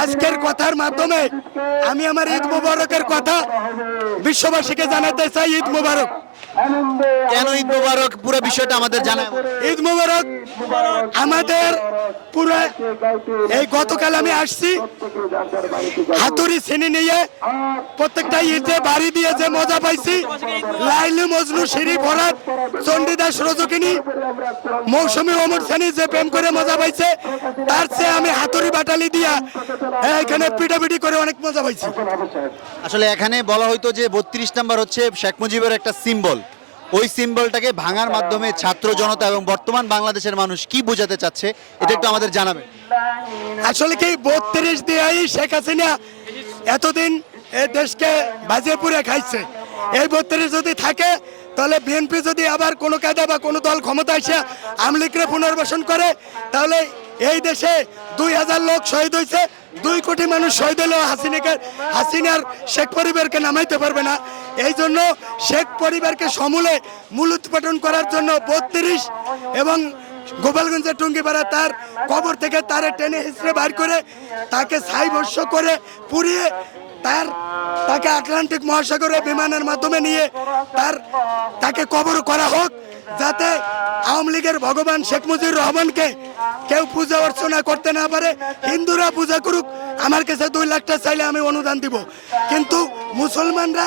আজকের কথার মাধ্যমে আমি আমার ঈদ মুবারকের কথা বিশ্ববাসীকে জানাতে চাই ঈদ মুবারক। কেন ঈদ মুবারক? পুরো বিষয়টা আমাদের জানায়। ঈদ মুবারক আমাদের পুরো এই গতকাল আমি আসছি হাতুড়ি শ্রেণি নিয়ে। প্রত্যেকটা ঈদে বাড়ি দিয়ে যে মজা পাইছি লাইলি মজনু সিঁড়ি ভরাত চণ্ডীদাস রজকিনী মৌসুমী অমর শ্রেণি যে প্রেম করে মজা পাইছে তার চেয়ে আমি হাতুড়ি বাটালি দিয়া এখানে পিটাপিটি করে অনেক মজা পাইছি। আসলে এখানে বলা হয়তো যে বত্রিশ নাম্বার হচ্ছে শেখ মুজিবের একটা সিম্বল। ওই সিম্বলটাকে ভাঙার মাধ্যমে ছাত্র জনতা এবং বর্তমান বাংলাদেশের মানুষ কি বোঝাতে চাচ্ছে, এটা একটু আমাদের জানাবেন। আসলে কি বত্রিশ দিয়েই শেখ হাসিনা এতদিন এই দেশকে বাজিয়ে পুড়ে খাইছে? এই বত্রিশ যদি থাকে, তাহলে বিএনপি যদি আবার কোনো কায়দা বা কোনো দল ক্ষমতা এসে আমলিকরে পুনর্বাসন করে, তাহলে এই দেশে দুই হাজার লোক শহীদ হয়েছে। দুই কোটি মানুষ শহীদ হলেও হাসিনাকে হাসিনার শেখ পরিবারকে নামাইতে পারবে না। এই জন্য শেখ পরিবারকে সমূলে মূল উৎপাদন করার জন্য বত্রিশ এবং গোপালগঞ্জের টুঙ্গিপাড়া তার কবর থেকে তারে টেনে হিসড়ে বার করে তাকে ছাই ভস্য করে পুড়িয়ে তার তাকে আটলান্টিক মহাসাগরে বিমানের মাধ্যমে নিয়ে তার তাকে কবর করা হোক। যাতে আওয়ামী লীগের ভগবান শেখ মুজিবুর রহমানকে কেউ পূজা অর্চনা করতে না পারে, হিন্দুরা পূজা করুক, আমার কাছে দুই লাখটা চাইলে আমি অনুদান দিব। কিন্তু মুসলমানরা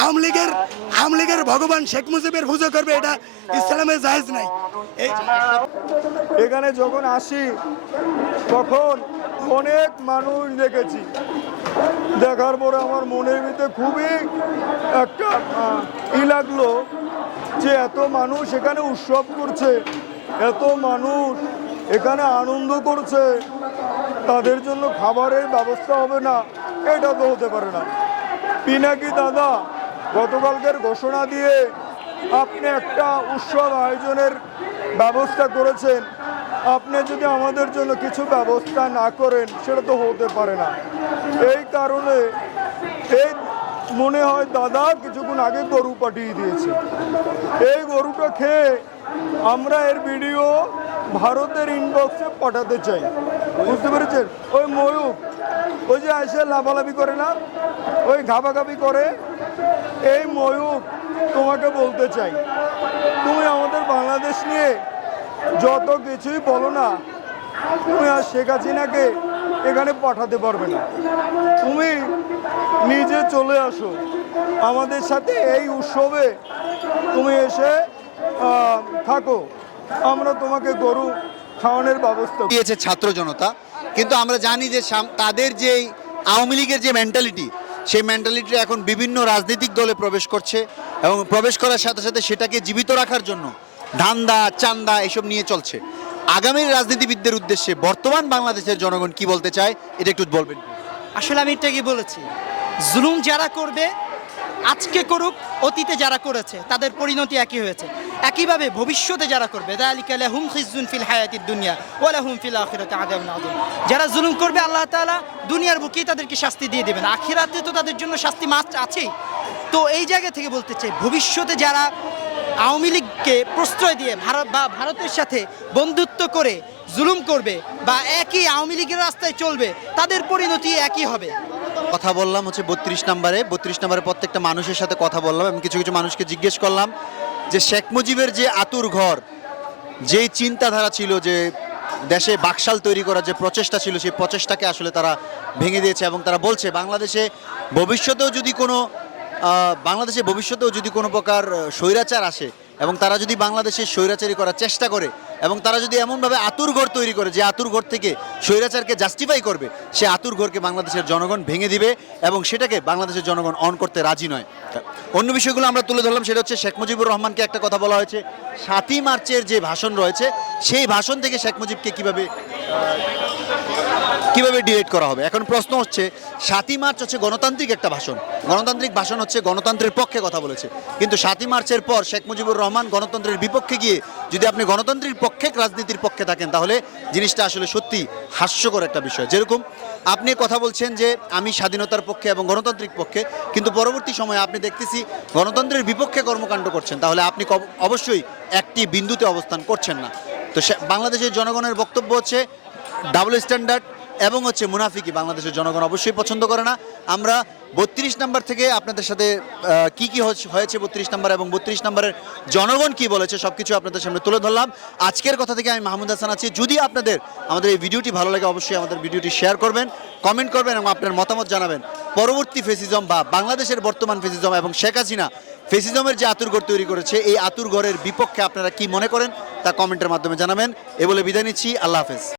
আওয়ামী লীগের আওয়ামী লীগের ভগবান শেখ মুজিবের পুজো করবে, এটা ইসলামে জায়েজ নাই। এখানে যখন আসি, তখন অনেক মানুষ দেখেছি। দেখার পরে আমার মনের ভিতরে খুবই একটা ই লাগল যে এত মানুষ এখানে উৎসব করছে, এত মানুষ এখানে আনন্দ করছে, তাদের জন্য খাবারের ব্যবস্থা হবে না, এটা তো হতে পারে না। পিনাকি দাদা গতকালকের ঘোষণা দিয়ে আপনি একটা উৎসব আয়োজনের ব্যবস্থা করেছেন, আপনি যদি আমাদের জন্য কিছু ব্যবস্থা না করেন, সেটা তো হতে পারে না। এই কারণে এই মনে হয় দাদা কিছুক্ষণ আগে গরু পাঠিয়ে দিয়েছে। গরুটা খেয়ে আমরা এর ভিডিও ভারতের ইনবক্সে পাঠাতে চাই। বুঝতে পেরেছেন? ওই ময়ূক ওই যে এসে লাফালাফি করে না, ওই ঘাবাঘাবি করে, এই ময়ূক তোমাকে বলতে চাই। তুমি আমাদের বাংলাদেশ নিয়ে যত কিছুই বলো না, তুমি আর শেখ হাসিনাকে এখানে পাঠাতে পারবে না। তুমি নিজে চলে আসো। আমাদের সাথে এই উৎসবে তুমি এসে থাকো। আমরা তোমাকে গরু খাওয়ানোর ব্যবস্থা দিয়েছে ছাত্র জনতা। কিন্তু আমরা জানি যে তাদের যে আওয়ামী লীগের যে মেন্টালিটি সেই মেন্টালিটি এখন বিভিন্ন রাজনৈতিক দলে প্রবেশ করছে এবং প্রবেশ করার সাথে সাথে সেটাকে জীবিত রাখার জন্য ধান্দা, চান্দা এসব নিয়ে চলছে। আগামীর রাজনীতিবিদদের উদ্দেশ্যে বর্তমান বাংলাদেশের জনগণ কি বলতে চায়, এটা একটু বলবেন। আসলে আমি এটাকে বলেছি? জুলুম যারা করবে, আজকে করুক, অতীতে যারা করেছে, তাদের পরিণতি একই হয়েছে। একইভাবে ভবিষ্যতে যারা করবে খিজুন ফিল দুনিয়া ফিল যারা জুলুম করবে, আল্লাহ তাআলা দুনিয়ার বুকেই তাদেরকে শাস্তি দিয়ে দেবেন। আখিরাতে তো তাদের জন্য শাস্তি মাছ আছেই। তো এই জায়গা থেকে বলতে চাই, ভবিষ্যতে যারা আওয়ামী লীগকে প্রশ্রয় দিয়ে ভারত বা ভারতের সাথে বন্ধুত্ব করে জুলুম করবে বা একই আওয়ামী লীগের রাস্তায় চলবে, তাদের পরিণতি একই হবে। কথা বললাম হচ্ছে বত্রিশ নম্বরে বত্রিশ নম্বরে প্রত্যেকটা মানুষের সাথে কথা বললাম এবং কিছু কিছু মানুষকে জিজ্ঞেস করলাম যে শেখ মুজিবের যে আতুর ঘর, যেই চিন্তাধারা ছিল যে দেশে বাকশাল তৈরি করার যে প্রচেষ্টা ছিল, সেই প্রচেষ্টাকে আসলে তারা ভেঙে দিয়েছে এবং তারা বলছে, বাংলাদেশে ভবিষ্যতেও যদি কোনো বাংলাদেশে ভবিষ্যতেও যদি কোনো প্রকার স্বৈরাচার আসে এবং তারা যদি বাংলাদেশে স্বৈরাচারী করার চেষ্টা করে এবং তারা যদি এমনভাবে আতুর ঘর তৈরি করে যে আতুর ঘর থেকে স্বৈরাচারকে জাস্টিফাই করবে, সে আতুর ঘরকে বাংলাদেশের জনগণ ভেঙে দিবে এবং সেটাকে বাংলাদেশের জনগণ অন করতে রাজি নয়। অন্য বিষয়গুলো আমরা তুলে ধরলাম, সেটা হচ্ছে শেখ মুজিবুর রহমানকে একটা কথা বলা হয়েছে, সাতই মার্চের যে ভাষণ রয়েছে, সেই ভাষণ থেকে শেখ মুজিবকে কীভাবে কীভাবে ডিলেট করা হবে? এখন প্রশ্ন হচ্ছে, সাতই মার্চ হচ্ছে গণতান্ত্রিক একটা ভাষণ। গণতান্ত্রিক ভাষণ হচ্ছে গণতন্ত্রের পক্ষে কথা বলেছে। কিন্তু সাতই মার্চের পর শেখ মুজিবুর রহমান গণতন্ত্রের বিপক্ষে গিয়ে যদি আপনি গণতন্ত্রের পক্ষে রাজনীতির পক্ষে থাকেন, তাহলে জিনিসটা আসলে সত্যি হাস্যকর একটা বিষয়। যেরকম আপনি কথা বলছেন যে, আমি স্বাধীনতার পক্ষে এবং গণতান্ত্রিক পক্ষে, কিন্তু পরবর্তী সময়ে আপনি দেখতেছি গণতন্ত্রের বিপক্ষে কর্মকাণ্ড করছেন। তাহলে আপনি অবশ্যই একটি বিন্দুতে অবস্থান করছেন না। তো বাংলাদেশের জনগণের বক্তব্য হচ্ছে ডাবল স্ট্যান্ডার্ড এবং হচ্ছে মুনাফিকি বাংলাদেশের জনগণ অবশ্যই পছন্দ করে না। আমরা বত্রিশ নাম্বার থেকে আপনাদের সাথে কি কি হয়েছে বত্রিশ নাম্বার এবং বত্রিশ নাম্বারের জনগণ কি বলেছে সব কিছু আপনাদের সামনে তুলে ধরলাম। আজকের কথা থেকে আমি মাহমুদ হাসান আছি। যদি আপনাদের আমাদের এই ভিডিওটি ভালো লাগে, অবশ্যই আমাদের ভিডিওটি শেয়ার করবেন, কমেন্ট করবেন এবং আপনার মতামত জানাবেন। পরবর্তী ফেসিজম বা বাংলাদেশের বর্তমান ফেসিজম এবং শেখ হাসিনা ফেসিজমের যে আতুরঘর তৈরি করেছে, এই আতুরঘরের বিপক্ষে আপনারা কি মনে করেন তা কমেন্টের মাধ্যমে জানাবেন। এ বলে বিদায় নিচ্ছি। আল্লাহ হাফেজ।